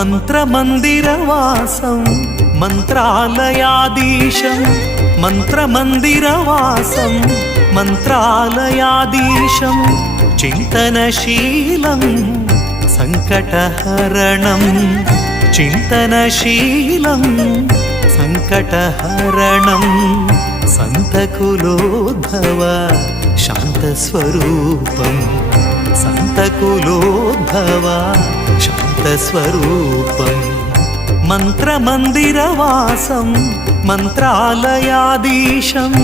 మంత్రమందిరవాసం మంత్రాలయాధీశం మంత్రమందిరవాసం మంత్రాలయాధీశం చింతనశీలం సంకటహరణం చింతనశీలం సంకటహరణం సంతకులోద్భవ శాంతస్వరూపం సంతకులోద్భవ శాంతస్వరూపం మంత్రమందిరవాసం మంత్రాలయాధీశం